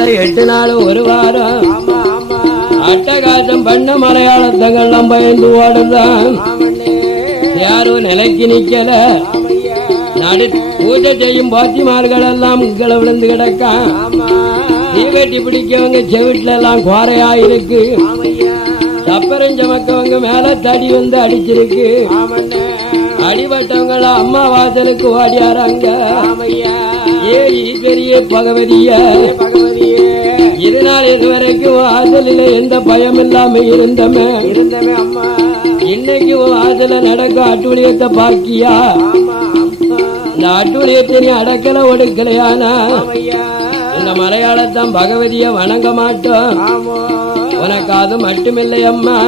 8 நாள் ஒரு வாரம் அட்டகாசம் பண்ண மலையாளத்தங்கள்லாம் பயந்து ஓடுதான். யாரும் நிலைக்கு நிக்கல. நடு பூஜை செய்யும் பாத்திமார்கள் எல்லாம் உங்களை விழுந்து கிடக்கான். தீவெட்டி பிடிக்கவங்க செவிட்டுல எல்லாம் குறையா இருக்கு. சப்பரம் சமக்கவங்க மேல தடி வந்து அடிச்சிருக்கு. அடிபட்டவங்கள அம்மா வாசலுக்கு ஓடியாராங்க. ஏ பெரிய பகவதிய இதனால் இதுவரைக்கும் வாசலில் எந்த பயம் இல்லாம இருந்தமே அம்மா. இன்னைக்கு வாசல நடக்க அட்டுழியத்தை பாக்கியா. இந்த அட்டுழியத்தை நீ அடக்கல ஒடுக்கலையானா இந்த மலையாளத்தான் பகவதிய வணங்க மாட்டோம். உனக்கு அது மட்டுமில்லை அம்மா,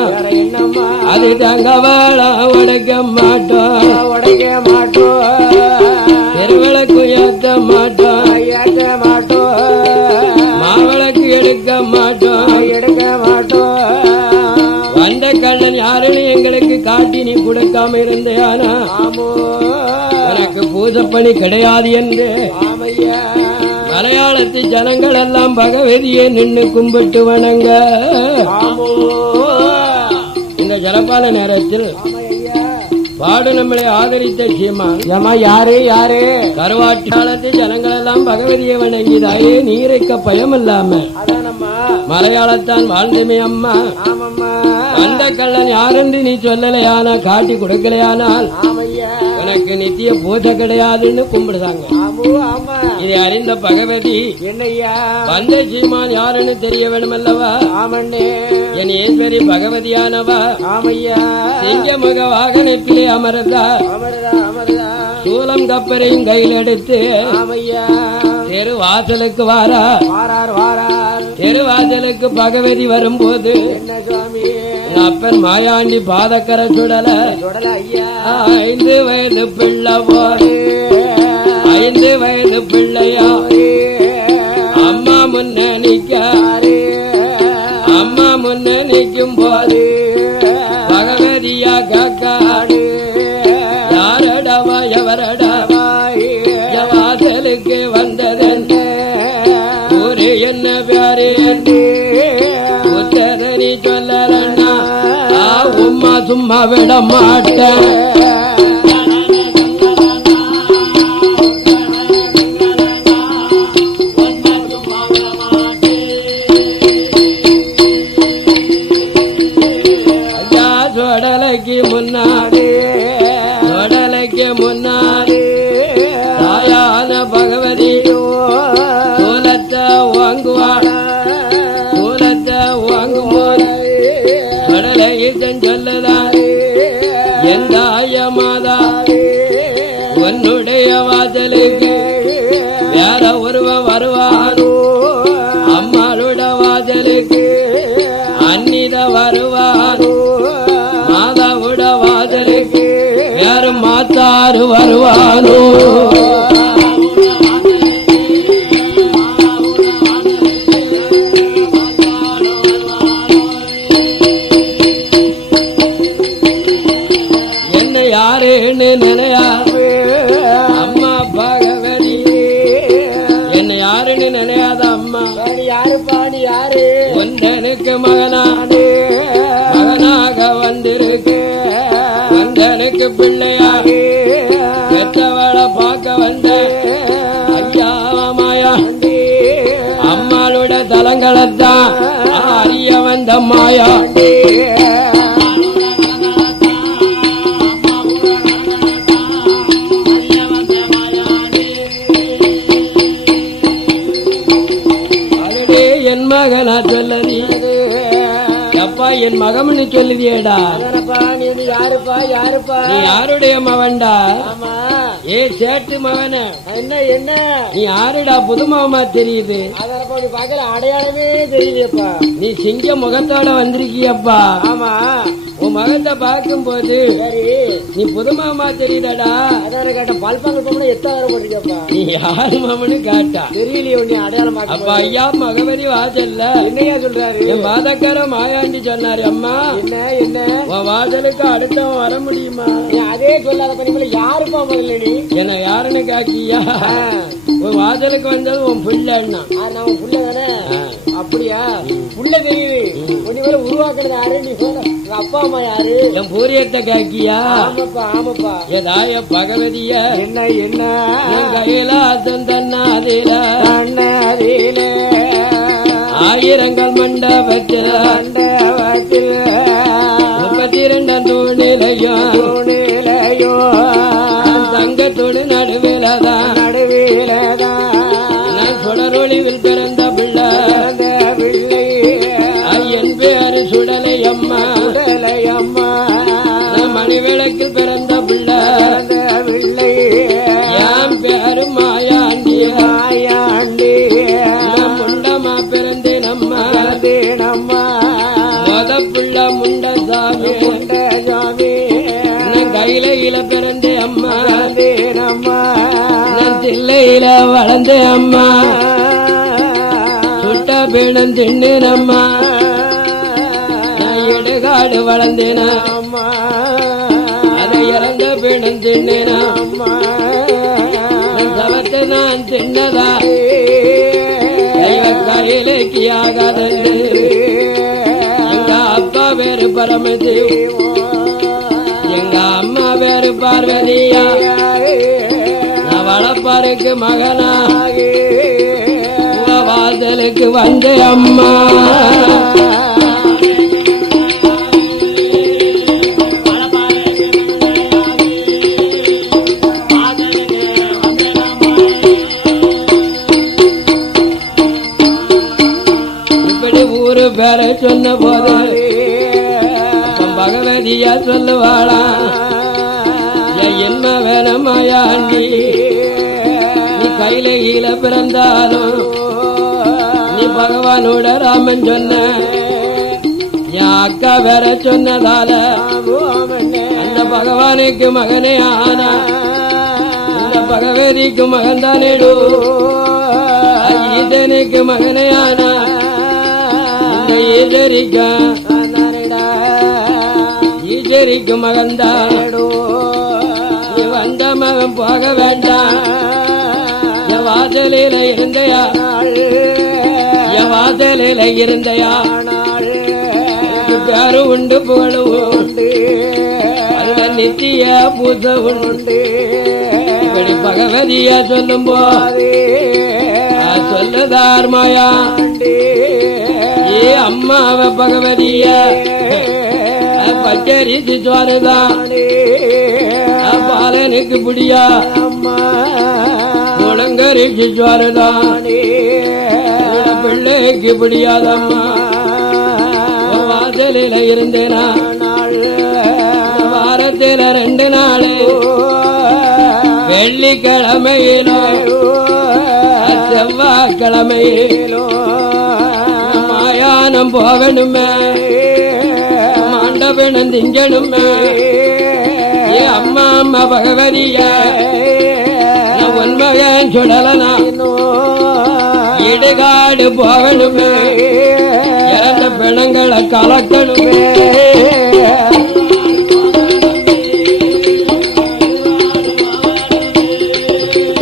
அது தங்கவாழ உடைக்க மாட்டோம். திருவிளக்கு ஏற்ற மாட்டோம். மாவிளக்கு எடுக்க மாட்டோம். வந்த கண்ணன் யாருன்னு எங்களுக்கு காட்டி நீ கொடுக்காம இருந்தேனா உனக்கு பூஜை பணி கிடையாது என்று மலையாளத்து ஜனங்கள் எல்லாம் பகவதியை நின்று கும்பிட்டு வணங்க. இந்த ஜலபால நேரத்தில் பாடு நம்மளை ஆதரித்த சீமா யாரே கருவாட்டாளத்து ஜனங்கள் எல்லாம் பகவதியை வணங்கிதாயே நீரைக்க பயம் இல்லாம மலையாளத்தான் வாழ்ந்தமே அம்மா. அந்த கள்ளன் யாரென்று நீ சொல்லலையானா காட்டி கொடுக்கலையானால் உனக்கு நித்திய பூஜை கிடையாதுன்னு கும்பிடுதாங்க. இதை அறிந்த பகவதி வந்த சீமான் யாருன்னு தெரிய வேணும் அல்லவா. என் ஈஸ்வரி பகவதியானவா சிங்க முக வாகனத்திலே அமர்ந்தா. சூலம் கப்பரையும் கையில் எடுத்து தெரு வாசலுக்கு வாரார். தெரு வாசலுக்கு பகவதி வரும்போது அப்பன் மாயாண்டி பாதக்கர சுடல 5 வயது பிள்ளை போது 5 வயது பிள்ளையா அம்மா முன்ன நிற்கும் போது பகவதியா காக்காடு யாரடவா எவரடவா வாசலுக்கு வந்ததென்று ஒரு என்ன பேரு என்று உத்தரனி சொல்லலன்னா உம்மா சும்மா விட மாட்டேன். சொடலைக்கு முன்னாடி தாயான பகவதியோ சூலத்தை வாங்கும்போது சொடலை சொல்லுதான் எந்த ஆயமாதா உன்னுடைய வாசலுக்கு வேற ஒருவன் வருவானோ அம்மாளோட வாசலுக்கு அந்நித வருவானோ மாதாவோட வாசலுக்கு வேற மாத்தாறு வருவானோ. என்ன யாருன்னு நினையா அம்மா பகவதி என்ன யாருன்னு நினையாத அம்மா. யாருப்பா நீ யாரு? ஒன்றனுக்கு மகனாக வந்திருக்கு. வந்தனுக்கு பிள்ளையாக பெற்றவளை பார்க்க வந்த ஐயாவமாயா அம்மாளோட தலங்களைத்தான் அறிய வந்த மாயா. என் மகனா சொல்லி அப்பா என் மகம்னு சொல்லுதியேடா. யாருப்பா நீ யாருடைய மகன்டா? ஏ சேட்டு மகன என்ன நீ யாருடா? புது மாமா தெரியுது. அடையாளமே தெரியலையப்பா. நீ சிங்க முகத்தோட வந்திருக்கியப்பா. ஆமா உன் மகத்தை பார்க்கும் போது நீ புது மாமா தெரியுதாடா. கேட்ட பால்பாங்க எத்தனை போட்டிருக்கப்பா. நீ யாரு மாமனு கேட்டா தெரியலையோ நீ அடையாளம். அப்ப ஐயா மகவதி வாசல்ல என்னையா சொல்றாரு? என் பாதக்கார மாயாண்டி சொன்னாரு. அம்மா என்ன உன் வாசலுக்கு அடுத்தவன் வர முடியுமா? அதே சொல்லாத பண்ணி யாருப்பா முதல்ல நீ என்ன யாருன்னு காக்கியா? உன் வாசலுக்கு வந்தது உன் புள்ள. உன் புள்ள தானே உருவாக்குறது யாரு நீ சொல்ல? உங்க அப்பா அம்மா யாரு? என் பூரியத்தை காக்கியா? ஆமாப்பா ஆமாப்பா. ஏதாய பகவதிய என்ன என்ன கைலாசம் தன்னாதில அண்ணாதில ஆயிரங்கள் மண்டபத்தில் 32 தூணிலையும் தங்கத்தோடு நடுவிலதான் நான் சுடரொளிவில் பிறந்த பிள்ளை என் பேரு சுடலை அம்மா நான் மணிவிளக்கில் பிறந்த பிள்ளை என் பேரு மாயாண்டி நான் முண்டமா பிறந்தேன் அம்மா மொத பிள்ளை முண்டசாமி நான் கையில பிறந்தேன் அம்மா நான் தில்லையில வளர்ந்தேன் அம்மா சுட்ட பீடம் தின்னேன் அம்மா நான் இடுகாடு வளர்ந்தேனா அதை இறந்த பீடம் தின்னேனா சவத்தை நான் தின்னதா கையிலேக்கு ஆகாது எங்க அப்பா வேறு பரமதேவ் எங்க அம்மா வேறு பார்வதியா நான் வளப்பாருக்கு மகனாகி வாசலுக்கு வந்த அம்மா இப்படி ஊரு பேரை சொன்ன போது பகவதியா சொல்லுவாளா என்ன வேணமாயாண்டி நீ கையில பிறந்தாலும் நீ பகவானோட ராமன் சொன்ன என் அக்கா வேற சொன்னதால அந்த பகவானுக்கு மகனே ஆனா அந்த பகவதிக்கு மகன் தானேடு ஈசனுக்கு மகனே ஆனா இந்த ஈசரிக்கு மகன் தானேடு நீ வந்த மகன் போக வேண்டாம் என் வாசலில இருந்தையா என் வாசலில இருந்தையா பேரு உண்டு புகழும் உண்டு அந்த நித்திய பூச உண்டு இப்படி பகவதியா சொல்லும் போது சொல்லுதார் மாயா ஏ அம்மாவ பகவதிய பச்சரிசி சோறுதான் பாலனுக்கு பிடியா முழங்கரிசி சோறுதான் பிள்ளைக்கு பிடியாதம்மா வாசலில இருந்தேனா வாரத்தில 2 நாள் வெள்ளிக்கிழமையிலும் செவ்வாய்க்கிழமையிலும் மாயானம் போகணுமே மாண்டபனம் திங்கணுமே ஏ அம்மா அம்மா பகவதிய உன்மகன் சுடலனா இடுகாடு போகணுமே இறந்த பிணங்களை கலக்கணுமே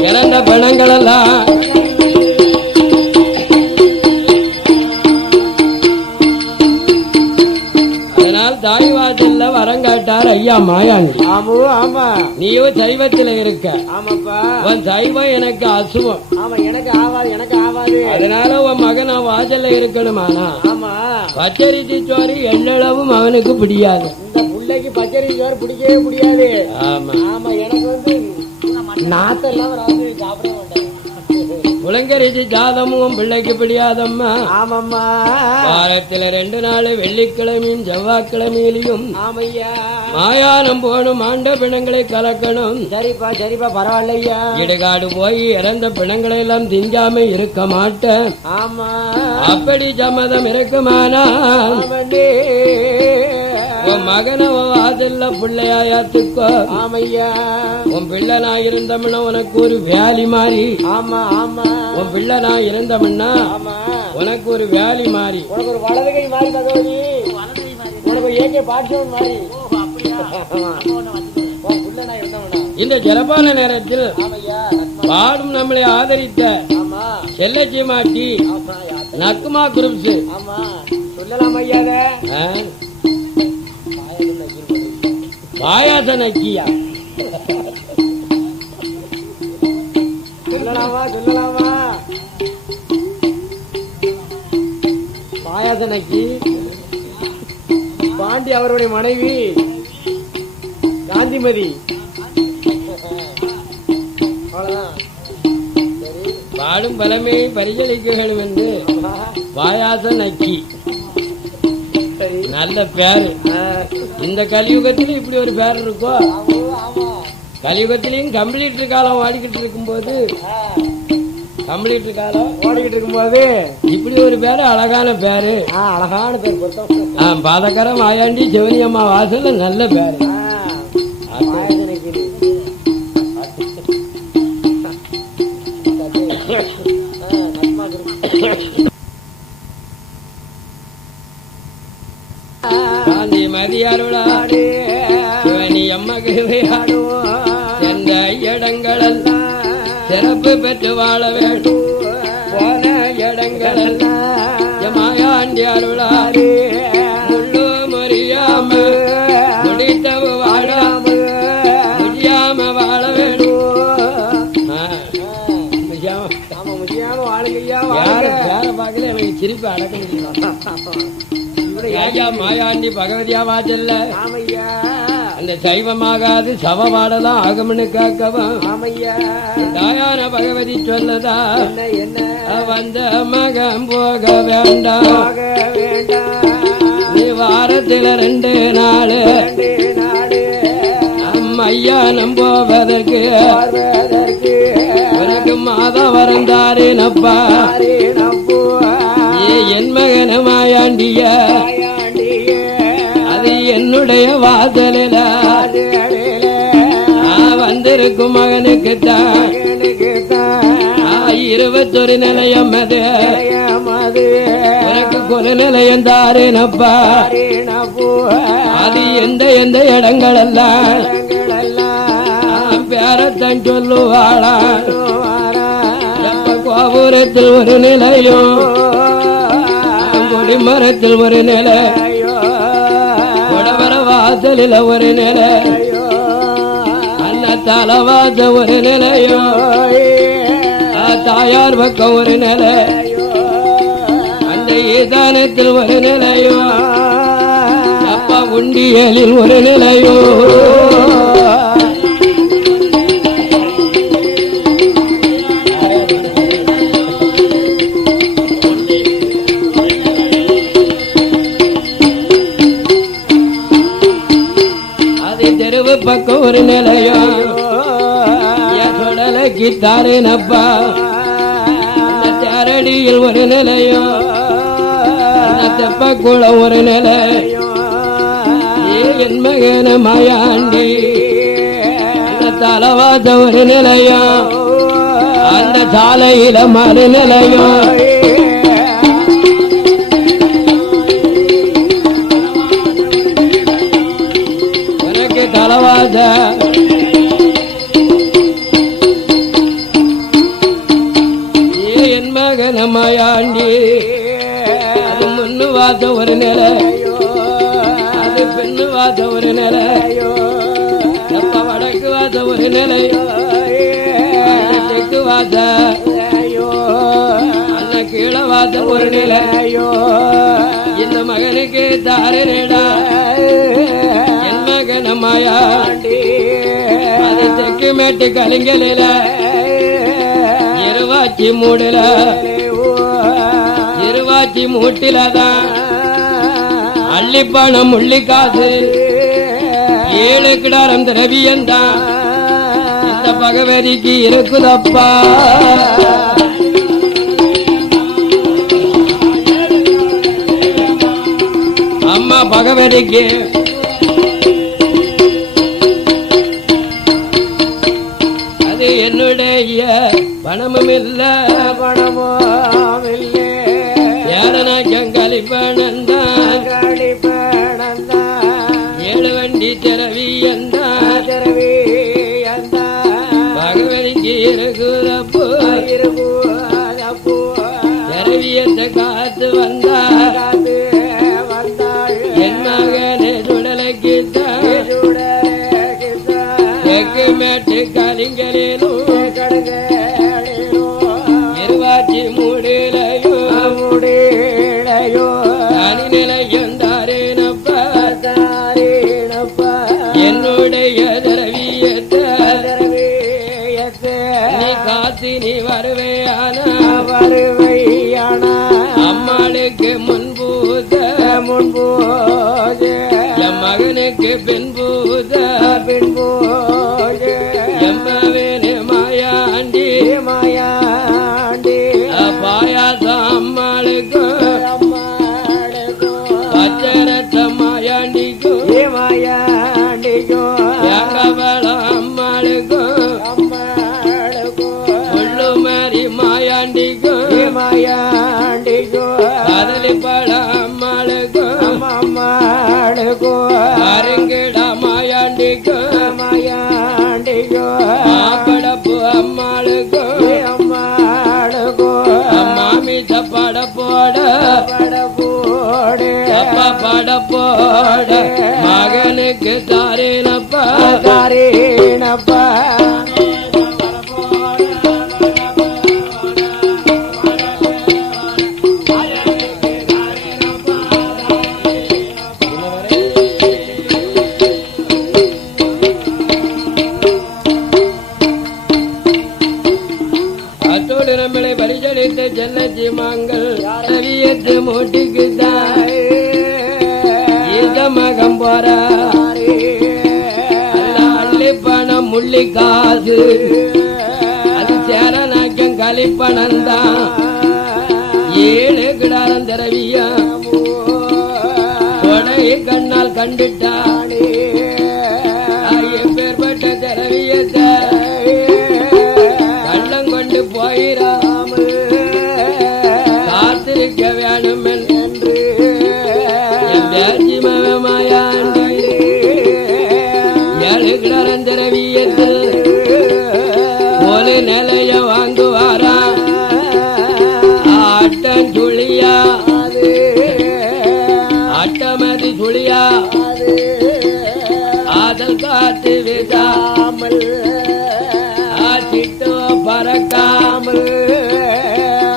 இறந்த பிணங்களெல்லாம் அதனால் தாய்வாசல்ல வரங்காட்டார் ஐயா மாயாண்டி. ஆமா நீயும் சைவத்தில இருக்க. ஆமாப்பா. உன் சைவம் எனக்கு அசுவம். ஆமா எனக்கு ஆவாது அதனால உன் மகன் வாசல்ல இருக்கணுமானா ஆமா பச்சரிசி சோறு எண்ணளவும் அவனுக்கு பிடியாது. இந்த பிள்ளைக்கு பச்சரிசி சோறு பிடிக்கவே முடியாது. ஆமா ஆமா எனக்கு வந்து நாத்தெல்லாம் சாப்பிட மாட்டேன். முழங்கரிசி சாதமும் பிள்ளைக்கு பிடியாதம்மா. ஆமாம்மா. வாரத்துல 2 நாள் வெள்ளிக்கிழமையும் செவ்வாய்க்கிழமையிலையும் ஆமையா மாயானம் போகணும். ஆண்ட பிணங்களை கலக்கணும். சரிப்பா பரவாயில்லையா. இடுகாடு போய் இறந்த பிணங்களை எல்லாம் திங்காம இருக்க மாட்டேன். ஆமா அப்படி சம்மதம் இருக்குமானா உன் மகனை வாசல்ல பிள்ளையாத்துக்கோ. ஆமையா உன் பிள்ளை நான் இருந்தோம்னா உனக்கு ஒரு வேலி மாறி. ஆமா உன் பிள்ளை நான் இருந்தோம்னா உனக்கு ஒரு வேலி மாறி. உனக்கு ஒரு வலதுகை மாறி பகவதி. உனக்கு ஒரு ஏகே பாட்சவன் மாறி. இந்த ஜலபான நேரத்தில் பாடும் நம்மளை ஆதரித்த செல்லச்சி மாட்டி நக்குமா குரூப்ஸ் சொல்லலாம் ஐயாத பாயாச நக்கியா சொல்லலாமா பாயாச நக்கி பாண்டி அவருடைய மனைவி காந்திமதி. அவ்வளவுதான். பாடும் பலமே பரிசளிக்க வேண்டும் என்று பாயாச நக்கி. நல்ல பேரு. இந்த கலியுகத்திலும் இப்படி ஒரு பேர் இருக்கோ? கலியுகத்திலையும் கம்ப்ளீட்டர் காலம் ஓடிக்கிட்டு இருக்கும்போது இப்படி ஒரு பேரு, அழகான பேரு. அழகான பேர். பாதகர மாயாண்டி சிவனியம்மா வாசல்ல நல்ல பேரு. காந்தி மதியாருளாடு சிவனியம்மகு என்ற இடங்களெல்லாம் சிறப்பு பெற்று வாழ வேண்டும். போன இடங்களெல்லாம் மாயாண்டி அருளாரு முள்ளு முறியாம முடித்தவு வாழாம முடியாம வாழ வேண்டும். பார்க்கல எனக்கு சிரிப்பு அடக்க முடியும். மாயாண்டி பகவதியா வாசல்ல அந்த சைவமாகாது சவபாடலாம் ஆகமனு காக்கவும் தாயான பகவதி சொல்லதா வந்த மகம் போக வேண்டாம். நீ வாரத்தில் 2 நாள் ஐயானம் போவதற்கு உனக்கு மாதம் வரந்தாரேனப்பா. என் மகன மாயாண்டிய அது என்னுடைய வாசலில வந்திருக்கும் மகனுக்குத்தான் 21 நிலையம். அது உனக்கு கொலை நிலையம் தாரேனப்பா. அது எந்த எந்த இடங்களெல்லாம் பேரத்தான் சொல்லுவாளா. எப்ப கோபுரத்தில் ஒரு நிலையம், கொடிமரத்தில் ஒரு நிலை, கொடவர வாசலில் ஒரு நிலை, தலவாச ஒரு நிலையம், தாயார் பக்கம் ஒரு நிலை, அந்த ஈதானத்தில் ஒரு நிலையம், அப்பா உண்டியலில் ஒரு நிலையம். அது தெருவு பக்கம் ஒரு நிலையம், சொடலைக்கு தாரேனப்பா. தேரடியில் ஒரு நிலையம், தெப்பக்குளம் ஒரு நிலை, என் மகன மாயாண்டி தலவாச ஒரு நிலையம், அந்த சாலையில மறு நிலையம். எனக்கு தலவாச என் மகன மாயாண்டி அது முன்னு வாச ஒரு நிலை, அது பெண்ணு வாச ஒரு நிலை, எப்ப வடக்கு வாச ஒரு நிலையோ, தெற்கு வாச அண்ண கீழே வாச ஒரு நிலையோ. இந்த மகனுக்கு தாரேடா என் மகன மாயாண்டி அது தெற்கு மேட்டு கலிங்கலில இருவாச்சி மூடல, இருவாச்சி மூட்டிலதான் அள்ளிப்பணம் முள்ளி காசு 7 கிடாரம் திரவியந்தான் இந்த பகவதிக்கு இருக்குதப்பா. அம்மா பகவதிக்கு அது என்னுடைய பணமும் இல்ல, பணமும் இல்லை, ஏறனாக்கம் கழிப்பணந்தான், 7 வண்டி திரவியந்தான், பகவதிக்கு இருக்குதப்போ, திரவியத்தை காத்து வந்தா மகனுக்கு முன்பூத என் மகனுக்கு பின்பூத எம்மவேனு மாயாண்டி பாயாசம் அம்மாளுக்கும் பச்சரத்த மாயாண்டிக்கும் ஏங்கபலம் அம்மாளுக்கும் முள்ளு மாதிரி மாயாண்டிக்கும் கதலி பழம் அம்மாளுக்கும் அருங்கிட மாயாண்டிக்கும் மாப்படப்பு அம்மாளுக்கும் மாமிச படப்போட அப்பா படப்போட மகனுக்கு தாரேனப்பா அத்தோடு நம்மளை பரிசளித்த செல்லச்சி மாங்கள் அவியத்து மூட்டுக்கு இந்த மகம் போற அள்ளி பணம் முள்ளி காசு அது சேரநாக்கம் களிப்பணம் தான் 7 கிடாரம் திரவியா கொடை கண்ணால் கண்டுட்டானே பேர்பட்ட திரவியத்தை கள்ளங்கொண்டு போயிராம காத்திருக்க வேணும் என்று மாயாண்டி 7 கிடாரம் திரவியத்தில் ஒரு நிலைய வாங்குவாரா அட்டம் சுழியா அட்டமதி சுழியா ஆதல் காத்து விடாமல் சிட்டு பறக்காமல்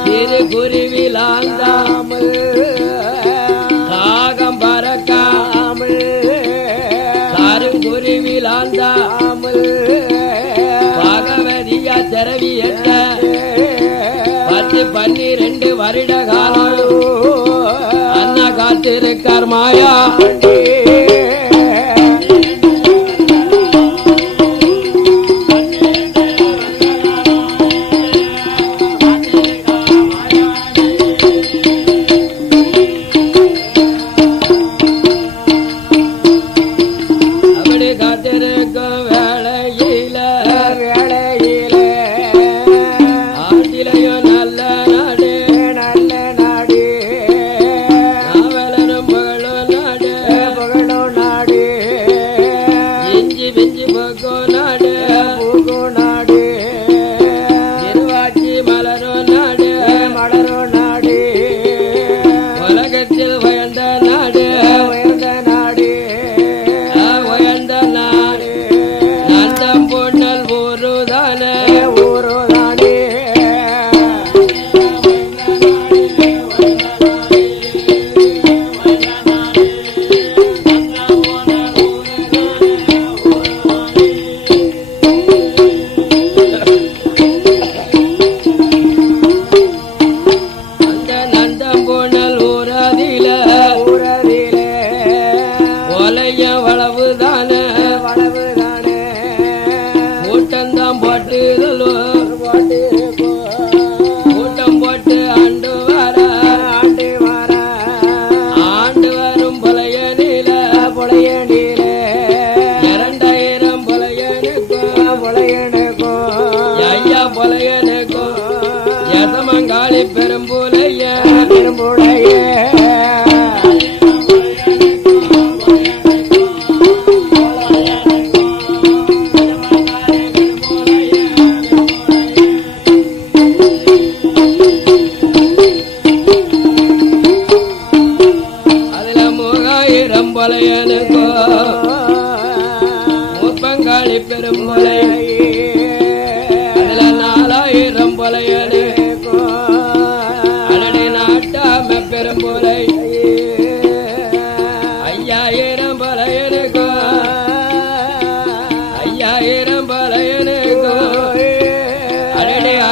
சிறு குருவிலாந்தாமல் காகம் பறக்காமல் கருங்குருவிலாந்தாமல் பகவதியா திரவியற்ற 10-12 வருட காலம் அண்ணா காத்திருக்கார் மாயா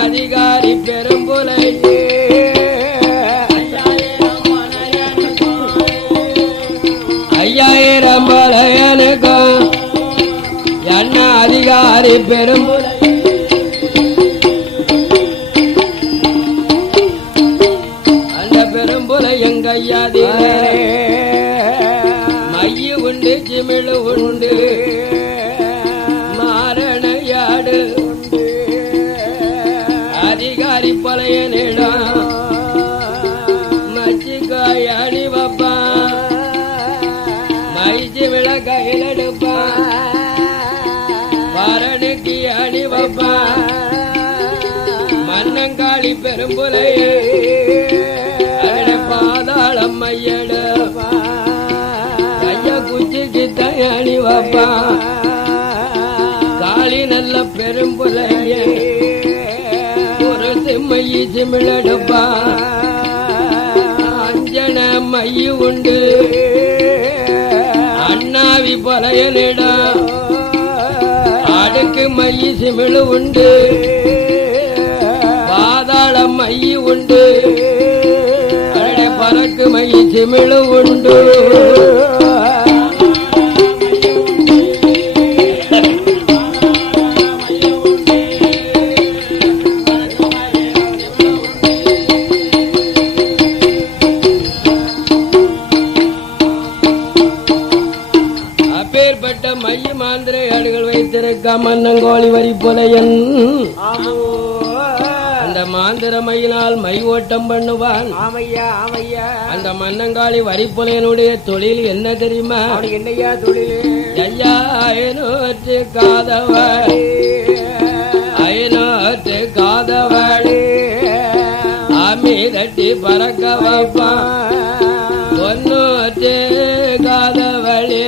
அதிகாரி பெரும்புலை ஐயாரி பெரும்புல அந்த பெரும்புல எங்க ஐயாதிலே மைய உண்டு சிமிழு உண்டு மாரணையாடு உண்டு அதிகாரி பழையனிடம் மச்சிக்காய் அணி வப்பா மைச்சி விள கையில் எடுப்பா பரனுக்கு அணி வப்பா மன்னங்காளி பெரும்புலையே பாதாளம் மையடுப்பா கைய குச்சிக்கு தயாணி வப்பா காளி நல்ல பெரும்புலையே ஒரு சிம்மையி சிமிழடுப்பா அஞ்சன மைய உண்டு அண்ணாவி பழையனிடம் அடுக்கு மைய சிமிழு உண்டு பாதாள மைய உண்டு பறக்கு மைய சிமிழு உண்டு அப்பேற்பட்ட மைய மாந்திரை ஆடுகள் வைத்திருக்க மன்னங்கோழி வரி புலையன் அந்த மாந்திர மையினால் மை ஓட்டம் பண்ணுவான். ஆமையா ஆமையா. அந்த மன்னங்காளி வரிப்புலையனுடைய தொழில் என்ன தெரியுமா? என்னையா தொழில்? ஐயா அயனோற்று காதவள் அயனோற்று காதவள் அமீதட்டி பறக்க வைப்பான் ஒன்னோற்று காதவளே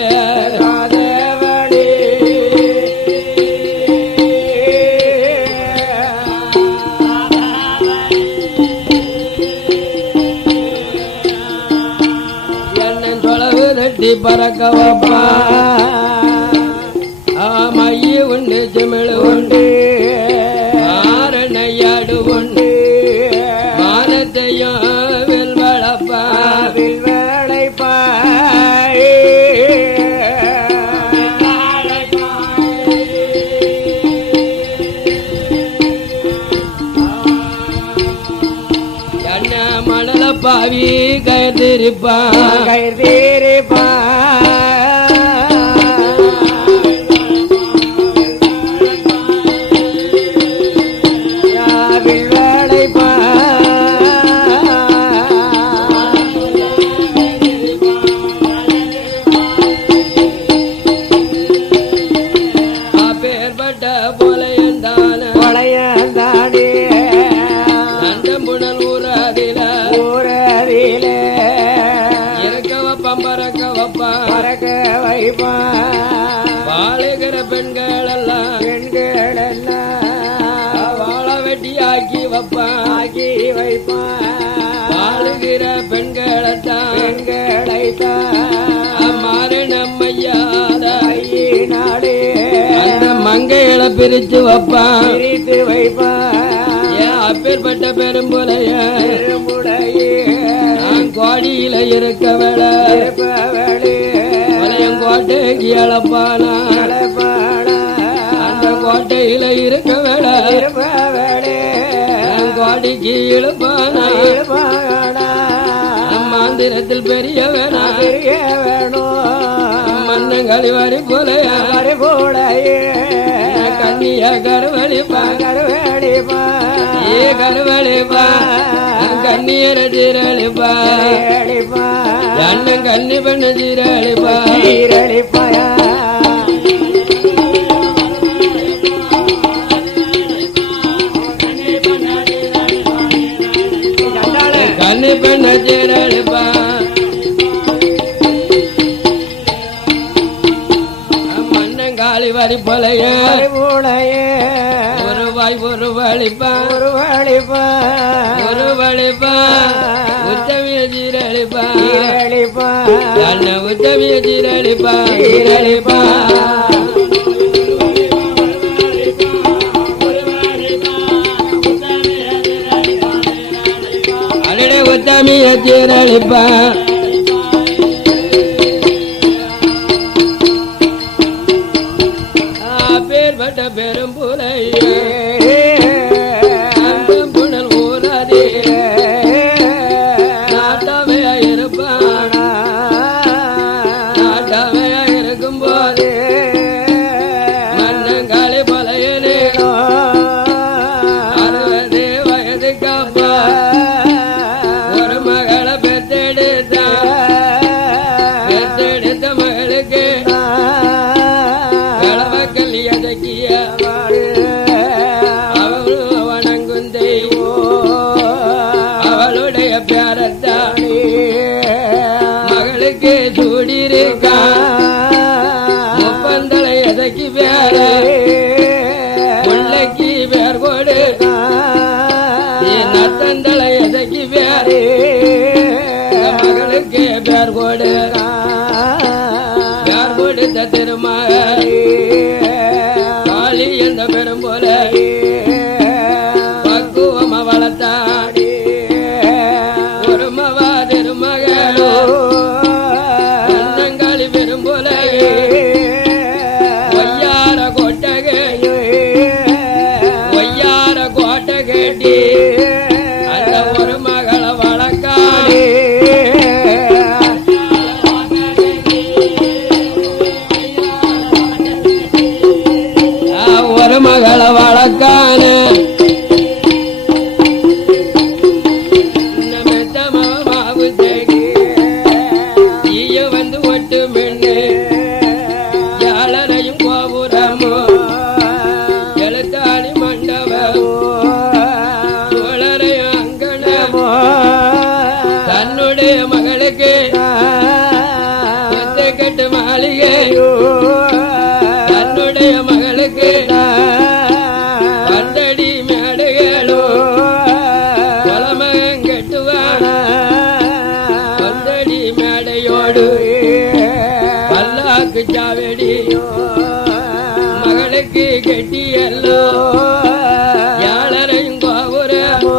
பறக்க வப்பா மைய உண்டு சிமிழு உண்டு ஆரணையாடு உண்டு மானத்தையும் வில் வளப்பா வில் வேளைப்பா என்ன மணல பாவி கயத்திருப்பா கயத்திருப்பா வாழுகிற பெண்கள் எல்லாம் வாழ வெட்டி ஆக்கி வைப்பாக்கி வைப்பான் வாழுகிற பெண்களைத்தான் மாறு நம்மையாத நாடே அந்த மங்கைகளை பிரிச்சு வைப்பான் பிரித்து வைப்பான் ஏன் அப்பேற்பட்ட பெரும்புலைய நான் கோடியில இருக்க வேலை கோட்டைக்கு இழப்பானா அந்த கோட்டையில இருக்க வேலை கோடிக்கு இழுப்பானா மாந்திரத்தில் பெரிய வேணாம் மன்னங்களி வரி போலையா கண்ணியா கருவழிப்பா ஏ கருவழிப்பா கண்ணியர சீரழிப்பா அண்ணன் கண்ணி பண்ண சீரழிப்பா சீரழிப்பாயா கண்ணி பண்ண சீரழிப்பா மன்னங்காளி வரி போலைய ஒரு வாய் ஒரு வழிப்பா ஒரு வழிப்பா உத்தமிய சீரழிப்பா அண்ண உத்தமிய சீரழிப்பா சீரழிப்பா அடடே உத்தமிய சீரழிப்பா பேர் பட்ட பேர் மகளுக்கு பேர் கொடு பேர் கொடுத்த திருமகள் காளி என்ற பெரும் போல பக்குவம வளர்த்தாடி ஒரு மவா திருமகளோ அந்தங்காளி பெரும் போல ஒய்யார கொட்டகை ஒய்யார கோட்டை கேட்டி அந்த ஒரு மகளை வளர்க்காடி ஒரு மகளை வளர்க்கான மாவு தேடி ஈய வந்து ஒட்டு மின்னு யாழரையும் கோபுரமோ எழுத்தாணி மண்டபமோ சோழரையும் அங்கனமோ தன்னுடைய மகளுக்கு கட்டு மாளிகையோ தன்னுடைய மகளுக்கு பந்தடி மேடுகளோ பலமகன் கட்டுவான பந்தடி மேடையோடு பல்லாக்கு சாவடியோ மகளுக்கு கெட்டியல்லோ யாழரையும் கோபுரமோ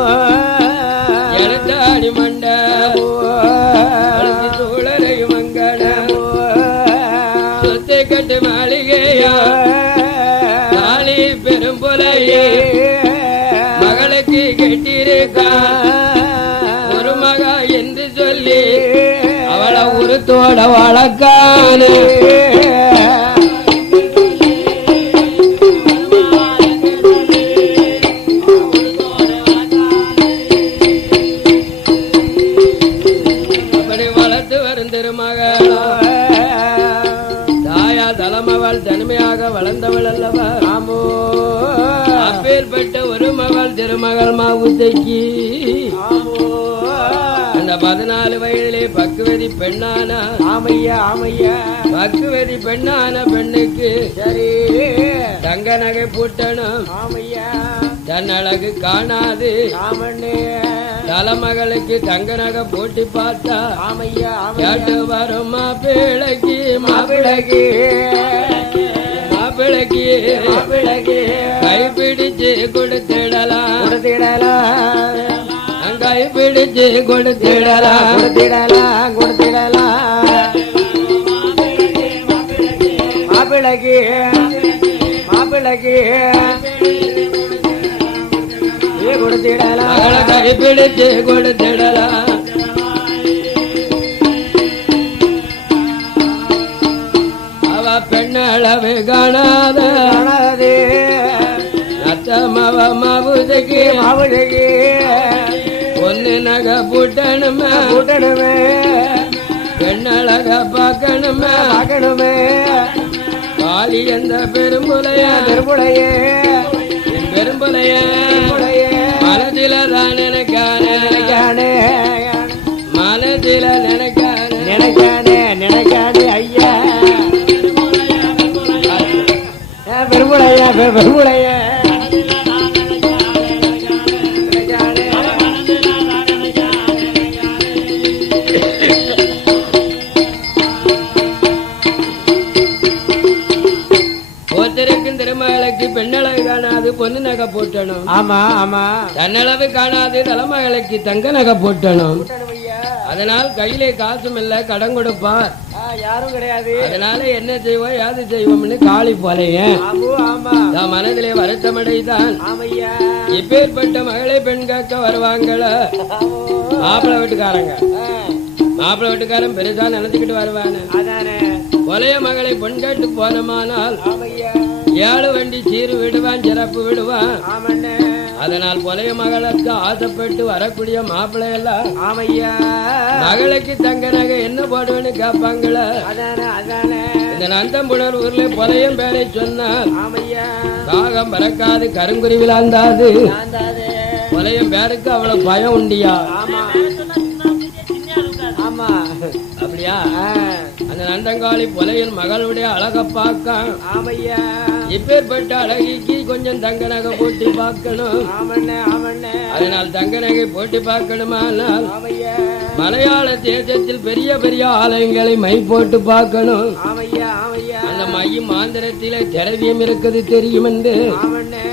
எழுத்தாடி மண்டபமோ சோழரையும் மங்கடமோ சொத்தை கட்டு மாளிகையோ காளி பெரும் போலையே மகளுக்கு கெட்டிருக்கா ஒரு மகா என்று சொல்லி அவளை உருத்தோட வளர்க்கானே அப்படி வளர்த்து வரும் திருமகளா தாயா தலமவள் தனிமையாக வளர்ந்தவள் அல்லவா ஆமோ அப்பேற்பட்ட ஒரு மகள் திருமகள் மாவுத்தைக்கு அந்த 14 வயதிலே பக்குவதி பெண்ணானா ஆமையா ஆமையா பக்குவதி பெண்ணான பெண்ணுக்கு சரி தங்க நகை பூட்டணும் ஆமையா தன் அழகு காணாது ஆமண்ணே தலைமகளுக்கு தங்க நகை போட்டி பார்த்தா ஆமையா கேட்டு வரும் மாப்பிளைக்கு மாப்பிளைக்கு மாப்பிளைக்கு மாப்பிளைக்கு கைப்பிடிச்சு கொடுத்திடலாம் கொடுத்திடலாம் கைப்பிடிச்சு கொடுத்திடலாம் கொடுத்திடலாம் கொடுத்திடலாம் மாப்பிளைக்கு மாப்பிளைக்கு கொடுத்திடலாம் கைப்பிடிச்சு கொடுத்திடலாம் அவ பெண்ணளவு காணாத நத்தமவ மாவுதைக்கு மாவுதைக்கு ஒன்னு நகை பூட்டணுமே பூட்டணுமே பெண்ணழக பார்க்கணுமே பார்க்கணுமே காளி எந்த பெரும்புலைய பெரும்புலையே பெரும்புலைய மனதில தான் நினைக்கானே நினைக்கானே மனதில நினைக்கானே நினைக்கானே நினைக்கானே ஐயா பெரும்புலைய பெரும்புலைய திருமகளுக்கு பெண்ணளவு காணாது பொண்ணு நகை போட்டணும் ஆமா ஆமா தன்னளவு காணாது தலைமகளுக்கு தங்க நகை போட்டணும் அதனால் கையிலே காசும் இல்ல கடன் கொடுப்பார் யாரும் கிடையாது அதனால என்ன செய்வோம் யாது செய்வோம்னு காளி போலைய மனதிலே வருத்தமடைதான் இப்பேற்பட்ட மகளை பெண் காக்க வருவாங்கள மாப்பிள்ளை வீட்டுக்காரங்க மாப்பிள்ளை வீட்டுக்காரன் பெருசா நினைச்சுக்கிட்டு வருவானு கொலைய மகளை பெண் காட்டு போனமானால் 7 வண்டி சீரு விடுவான் சிறப்பு விடுவான் அதனால் கொலைய மகளுக்கு ஆசைப்பட்டு வரக்கூடிய மாப்பிள்ளை எல்லாம் மகளுக்கு தங்க நகை என்ன போடுவேன்னு கேட்பாங்கள இந்த நந்தம்புணர் ஊர்ல கொலையும் பேரை சொன்னால் காகம் பறக்காது கருங்குருவி விளாந்தாது கொலையும் பேருக்கு அவ்வளவு பயம் உண்டியா ஆமா அப்படியா அந்த நந்தங்காளி பொலையின் மகளுடைய அழக பார்க்க ஆமையா இப்பேற்பட்ட அழகிக்கு கொஞ்சம் தங்க நகை போட்டி பார்க்கணும் அதனால் தங்க நகை போட்டி பார்க்கணுமானால் மலையாள தேசத்தில் பெரிய பெரிய ஆலயங்களை மை போட்டு பார்க்கணும். ஆமையா ஆமையா. அந்த மையும் மாந்திரத்திலே திரவியம் இருக்குது தெரியும் என்று ஆமண்ணே.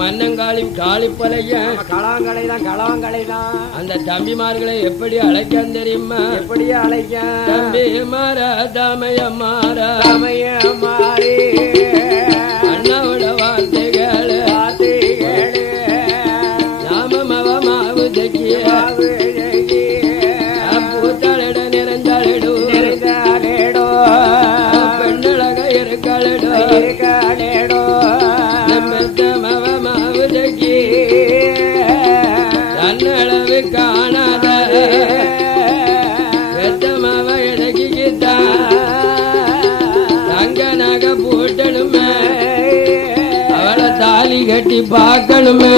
மன்னங்காளி காளிப்பலைய களவங்களை தான் களவங்களை தான். அந்த தம்பிமார்களை எப்படி அழைக்க தெரியுமா? எப்படியே அழைக்க? தம்பி மாற தமய மாற தமய மாறி அண்ணாவோட வார்த்தைகள் வார்த்தைகளே நாமமவ மாவு தக்கிய பூத்தளிட நிறைந்தளிடு நிறைந்தளிடோ பெண்ணழக இருக்களிடோ இருக்களிடோ மவ மாவு தக்கி தன்னளவு காணாத வெத்தமவ இடக்கிட்டா தங்க நகை போட்டணுமே அவளை தாலி கட்டி பார்க்கணுமே.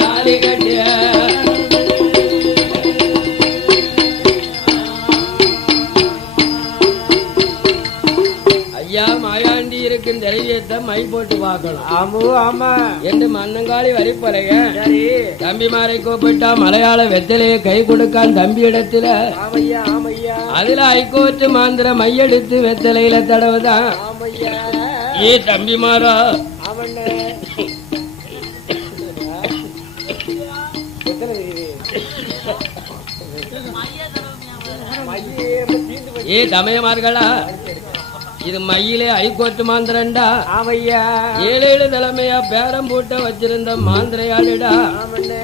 தாலி கட்டிய ஐயா மாயாண்டி இருக்கும் திரையத்தை மை போட்டு பார்க்கணும். ஆமு ஆமா என்று மன்னங்காளி வரிப்பலைய சரி. தம்பிமாரை கூப்பிட்டா மலையாள வெத்தலையை கை கொடுக்கான் தம்பி இடத்துல. ஆமையா ஆமையா. அதுல ஐகோட்டு மாந்திர மையெடுத்து வெத்தலையில தடவுதான். ஆமையா. ஏ தம்பிமாரா ஆமண்ணே. எத்தனை தெரியுது? மையே தீர்ந்து போச்சு. ஏ தமயமார்களா இது மையிலே ஐகோட்டு மாந்திரண்டா. ஆமையா. 7 தலைமையா பேரம் போட்ட வச்சிருந்த மாந்திரையாளுடா. ஆமண்ணே.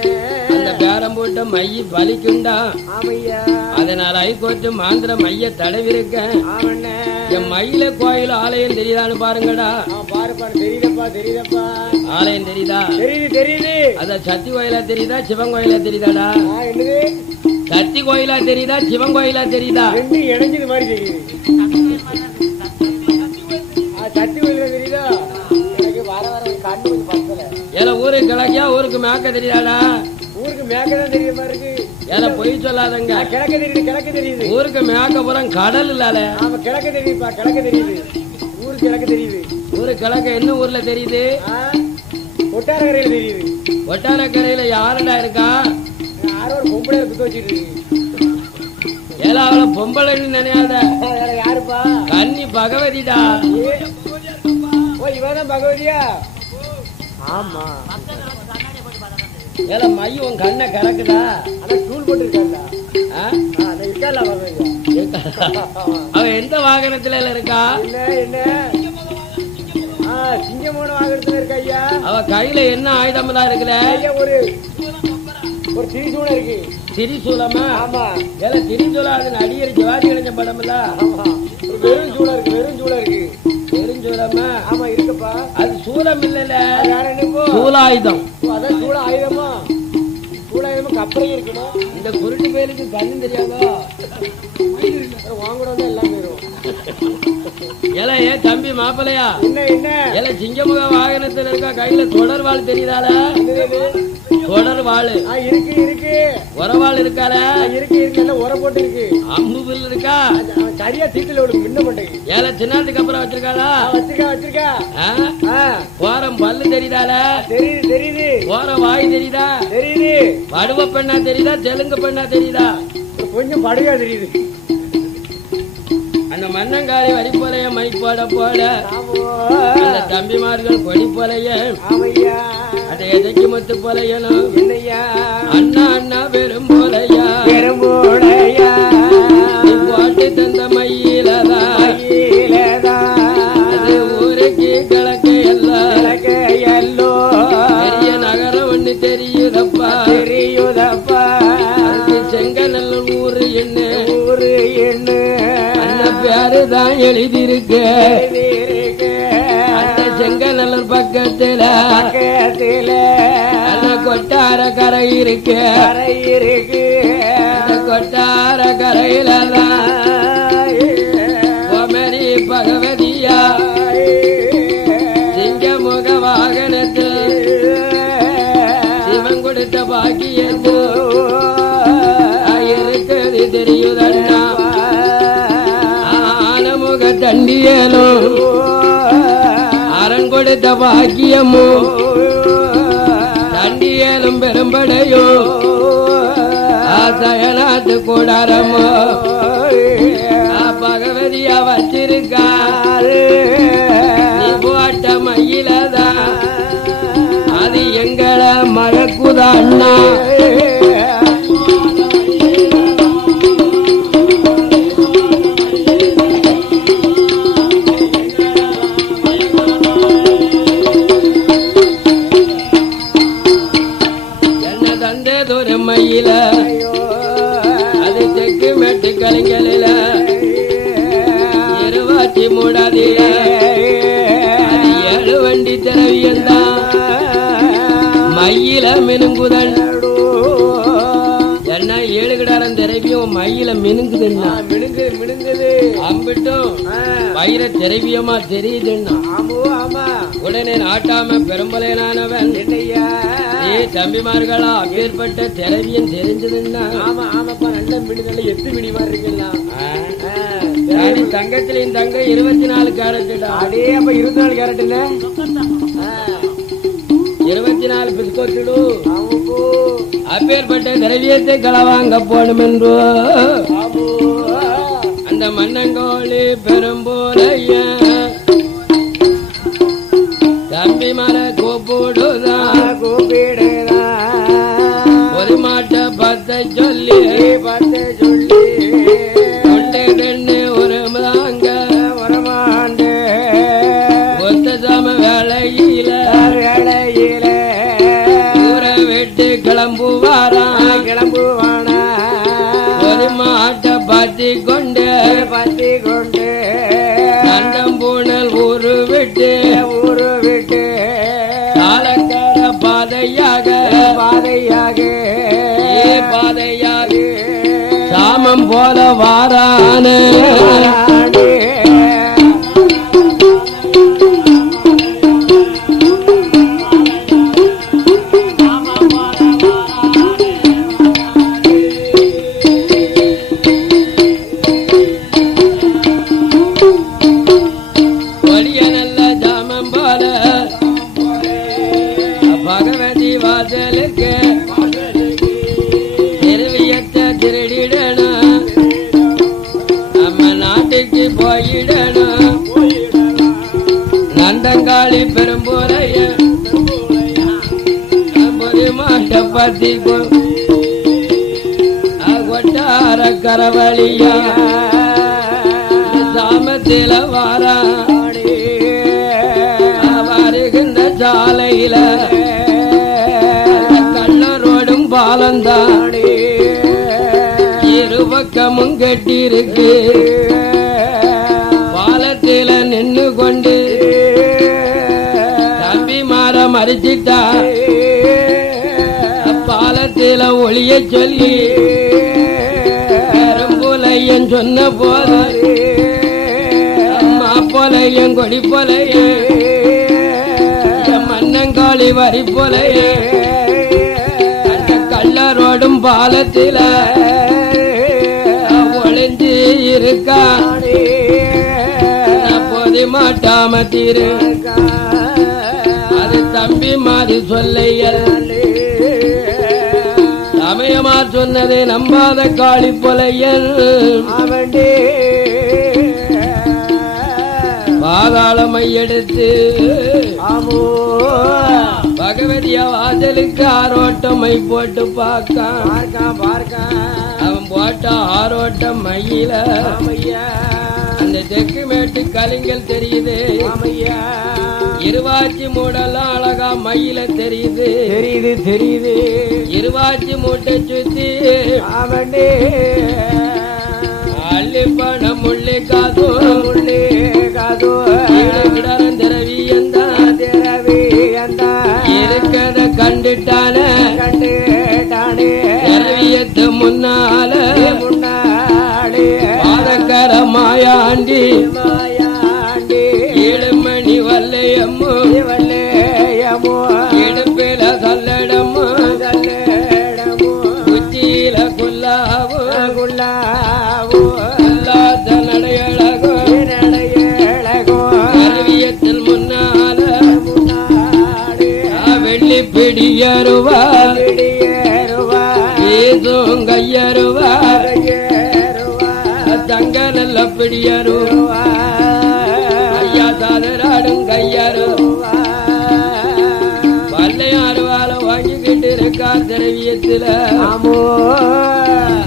அந்த பேரம் போட்ட மைய பலிக்குண்டா. ஆமையா. அதனால ஐகோட்டு மாந்திர மைய தடவிருக்க. ஆமண்ணே. என் மயில கோயில் ஆலயம் தெரியுதான்னு பாருங்கடா. பாரு பாரு தெரியுதப்பா தெரியுதப்பா. ஆலயம் தெரியுதா? தெரியுது தெரியுது. அத சத்தி கோயிலா தெரியுதா சிவன் கோயிலா தெரியுதாடா? என்னது? சத்தி கோயிலா தெரியுதா சிவன் கோயிலா தெரியுதா? ரெண்டு இணைஞ்சது மாதிரி தெரியுது. சட்டி கோயில தெரியுதா? எனக்கு வர வர கண்ணு பக்கல. ஏல ஊருக்கு கிழக்கியா ஊருக்கு மேக்க தெரியுதாடா? ஊருக்கு மேக்கதான் தெரிய மாதிரி இருக்கு. ஏல பொய் சொல்லாதங்க. கிழக்கு தெரியுது கிழக்கு தெரியுது. ஊருக்கு மேக்க புறம் கடல் இல்லால. ஆமா கிழக்கு தெரியுதுப்பா கிழக்கு தெரியுது. ஊருக்கு கிழக்கு தெரியுது. ஊருக்கு கிழக்க என்ன ஊர்ல தெரியுது? ஒட்டாரக்கரையில தெரியுது. ஒட்டாரக்கரையில யாருடா இருக்கா? யாரோ ஒரு பொம்பளை குத்த வச்சிட்டு இருக்கு. ஏல அவளை பொம்பளைன்னு நினையாத. யாருப்பா? கன்னி பகவதிடா. ஓ இவதான் பகவதியா? ஆமா. ஏல மை உன் கண்ணை கறக்குதா? ஆனா டூல் போட்டு இருக்காங்களா? இருக்கால பகவதியா? அவ எந்த வாகனத்துல இருக்கா? என்ன என்ன? சிங்கமோன வாகனத்துல இருக்கா ஐயா. அவ கையில என்ன ஆயுதம் தான் இருக்குல்ல? ஒரு ஒரு திரிசூலம் இருக்கு. திரிசூலமா? ஆமா. ஏல திரிசூலம் அது நடிகர் சிவாஜி கணேச படம்ல. ஆமா. வெறும் சூளம் இருக்கு வெறும் சூளம் இருக்கு. வெறும் சூலமா? ஆமா இருக்குப்பா. அது சூலம் இல்லல. வேற என்னப்போ? சூலாயுதம். அதான் சூள ஆயுதமா? சூள ஆயுதமா கப்பலையும் இருக்குமா? இந்த குருட்டு பேருக்கு கண்ணு தெரியாதோ? வாங்கணும் தான் எல்லாம் போயிரும். ஏல ஏ தம்பி மாப்பிளையா என்ன என்ன? ஏல சிங்கமுக வாகனத்துல இருக்கா கையில தொடர் வாழ் தெரியுதால? தொடர் வாழ் இருக்கு இருக்கு. உரவாள் இருக்கால? இருக்கு இருக்கு. எல்லாம் உர போட்டு இருக்கு. அம்பு வில் இருக்கா? சரியா தீட்டுல அவளுக்கு முன்ன மாட்டேங்க. ஏல சின்னத்துக்கு அப்புறம் வச்சிருக்காளா? வச்சிருக்கா வச்சிருக்கா. போறம் பல்லு தெரியுதால? தெரியுது தெரியுது. போற வாய் தெரியுதா? தெரியுது. வடுவ பெண்ணா தெரியுதா தெலுங்கு பெண்ணா தெரியுதா? கொஞ்சம் படுகா தெரியுது. அந்த மன்னங்காலை வரி போலைய மை போட போட அந்த தம்பிமார்கள் கொடி போலைய அதை எதைக்கு முத்து போலையனும் அண்ணா அண்ணா பெரும் போலையா போட்டு தந்த மயிலதான் அது ஊருக்கு கிழக்க எல்லோ பெரிய நகரம் ஒண்ணு தெரியுதப்பா செங்கநல்லூர் ஊரு என்ன அந்த பேருதான் எழுதியிருக்கு. அந்த செங்கநல்லூர் பக்கத்துல அந்த கொட்டார கரை இருக்கு. அந்த கொட்டார கரையில தான் கோமரி பகவதியா சிங்கமுக வாகனத்தில் சிவன் கொடுத்த பாக்கியத்து இருக்குது தெரியுதண்ணா. ஆனமுக தண்டியலும் அரண் கொடு கொடுத்த பாக்கியமோ தண்டியலும் பெரும்படையோ ஆசயனாத்து கூடாரமோ பகவதியா வச்சிருக்காரு நீ போட்ட மயிலதான் அது எங்களை மழக்குதான்னா மயில அது தெற்கு மெட்டு கலிங்கலில இருவாச்சி மூடாதில ஏழு வண்டி திரவியந்தான் மயில மினுங்குதன் என்ன ஏழு கிடாரம் திரவியம் மயில மினுங்குதுன்னா மினுங்குது அம்பிட்டும் வயிற திரவியமா தெரியுதுன்னா உடனே நாட்டாம பெரும்பலையானவன் என்னையா தம்பிமார்களா அப்பேற்பட்ட திரவியம் தெரிஞ்சதுன்னா ஆமா ஆமாப்பா நல்ல மிடிதல்ல 8 மிடி மாதிரி இருக்கலாம் தங்கத்திலையும் தங்க 24 கேரட் அடே அப்ப 24 கேரட் இல்ல 24 பிஸ்கோட்டு அப்பேற்பட்ட திரவியத்தை களவாங்க போடும் என்றோ அந்த மன்னங்கோழி பெரும்போலைய தம்பி மர கூப்பிடுதான் ஒரு மாட்ட பத்த சொல்லி கொண்டே கண்ணு ஒரு மாங்க ஒரு மாண்டு ஒத்த சம வேளையில ஊரை விட்டு கிளம்புவானா ஒரு மாட்ட பத்தி கொண்டு நண்டம் பூனல் ஊரு விட்டு காலக்கார பாதையாக சாமம் போல வாரான பகவதி வாசலுக்கு திருவியத்தை திருடிடணும் நம்ம நாட்டுக்கு போயிடணும் நந்தங்காளி பெரும்புறைய ஒரு மாட்ட பத்தி கொட்டார கரவழியா சாமத்தில வாரா வருகின்ற சாலையில கண்ணரோடும் பாலந்தானே இருபக்கமும் கட்டிருக்கு பாலத்தில நின்னு கொண்டு தம்பி மாற மறிச்சிட்டா பாலத்தில ஒளிய சொல்லி பெரும்புலையன் சொன்ன போது மாப்போலையன் கொடி போலைய மன்னங்காளி வரி போலைய கள்ளரோடும் பாலத்தில ஒளிஞ்சு இருக்கா போதி மாட்டாம தீரு அது தம்பி மாதிரி சொல்லையல் சமயமா சொன்னதை நம்பாத காளி பொலையல் பாதாளமை எடுத்து பகவதிய வாசலுக்கு ஆரோட்டமை போட்டு பார்க்க அவன் போட்ட ஆரோட்டம் மயில அந்த தெற்கு மேட்டு கலிங்கல் தெரியுது இருவாச்சி மூடெல்லாம் அழகா மயில தெரியுது இருவாச்சி மூட்டை சுத்தி அள்ளி பணம் முள்ளி காதோ கிடரம் திரவி இருக்கிறத கண்டுட்டான திரவியத்து முன்னால பாதக்கர மாயாண்டி 7 மணி வல்லையம்மு இடுப்பில சல்லடம்மு உச்சியில குல்லாவு நடையழகோ அறிவியத்தில் முன்னால பிடியருவா ஏதும் கையருவா தங்க நல்ல பிடியருவா ஐயா சாதராடும் கையருவா பல்லையாறுவாலும் வாங்கிக்கிட்டு இருக்கா திரவியத்துல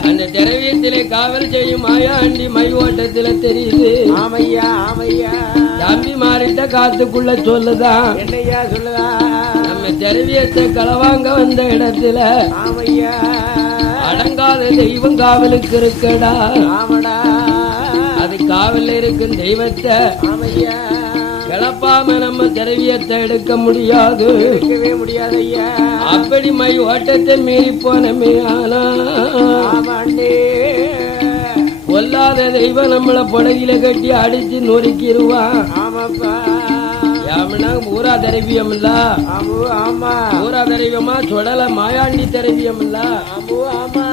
அந்த திரவியத்திலே காவல் செய்யும் மாயாண்டி மை ஓட்டத்துல தெரியுது ஆமையா ஆமையா தம்பி மாறிட்ட காத்துக்குள்ள சொல்லுதான் என்னையா சொல்லுதா நம்ம திரவியத்தை களவாங்க வந்த இடத்துல ஆமையா அடங்காத தெய்வம் காவலுக்கு இருக்கடா ஆமடா அது காவல்ல இருக்கும் தெய்வத்தை ஆமையா கிளப்பாம நம்ம திரவியத்தை எடுக்க முடியாது இருக்கவே முடியாது ஐயா அப்படி மை ஓட்டத்தை மீறி போனமே ஆனா ஆமாண்டே கொல்லாத தெய்வம் நம்மள புடகில கட்டி அடிச்சு நொறுக்கிடுவான் ஆமாப்பா யாமனா ஊரா திரவியம் இல்ல ஆமு ஆமா ஊரா திரவியமா சுடல மாயாண்டி திரவியம் இல்ல ஆமு ஆமா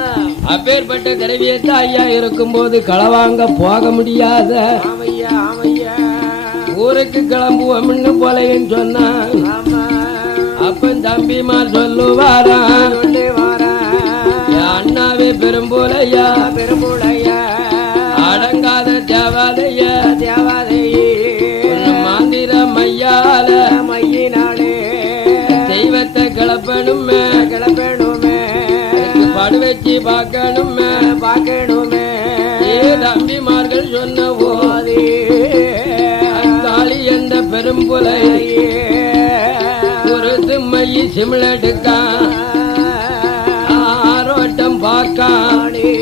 அப்பேற்பட்ட திரவியத்தை ஐயா இருக்கும்போது களவாங்க போக முடியாத ஆமையா ஆமையா ஊருக்கு கிளம்புவோம்னு போலைன்னு சொன்னான் ஆமா அப்பன் தம்பிமா சொல்லுவாரா சொல்லி வாரா என் அண்ணாவே பெரும்போலையா பெருமுளையா அடங்காத தேவாதைய தேவாதையே மாந்திர மையால மையினாலே தெய்வத்தை கிளப்பணுமே கிளப்பணுமே படு வச்சு பார்க்கணுமே பார்க்கணுமே ஏ தம்பிமார்கள் சொன்ன போது காளி என்ற பெரும்புலை ஒரு திம்மையை சிமிழடுக்கா ஆரோட்டம் பார்க்காணி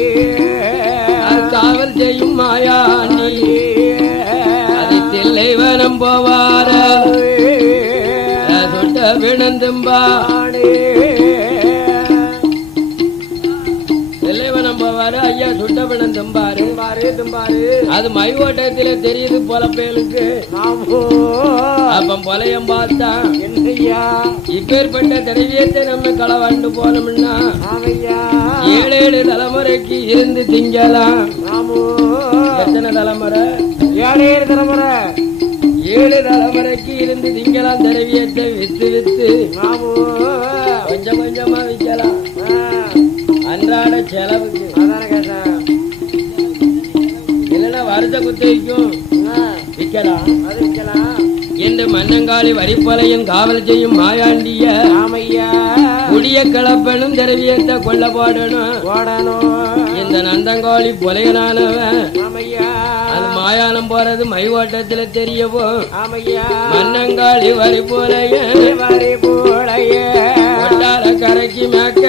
காவல் செய்யும் மாயாணி அது தில்லைவனம் போவார சுட்ட வினந்தும்பாணி தில்லைவனம் போவாரு ஐயா சுட்ட வினந்தும்பாரு தும்பாரு அது மை ஓட்டத்தில தெரியுது பொலப்பேலுக்கு அப்ப பொலையம் பார்த்தா என்னையா இப்பேற்பட்ட திரவியத்தை நம்ம களவாண்டு போனோம்னா ஆமையா 7 தலைமுறைக்கு இருந்து திங்கலாம் ஆமோ எத்தனை தலைமுறை 7 தலைமுறை 7 தலைமுறைக்கு இருந்து திங்கலாம் திரவியத்தை வித்து வித்து ஆமோ கொஞ்சம் கொஞ்சமா விற்கலாம் அன்றாட செலவுக்கு அதான கேட்டேன் இல்லைன்னா வருஷ குத்தகைக்கும் விற்கலாம் அது வைக்கலாம் என்று மன்னங்காளி வரிப்பலையின் காவல் செய்யும் மாயாண்டிய ஆமையா குடிய கலப்பனும் திரவியத்தை கொள்ள போடணும் ஓடணும் இந்த நந்தங்காளி புலையனானவன் ஆமையா அது மாயானம் போறது மை ஓட்டத்துல தெரியவோ ஆமையா மன்னங்காளி வரி போலைய வரி போடைய கொட்டார கரைக்கு மேக்க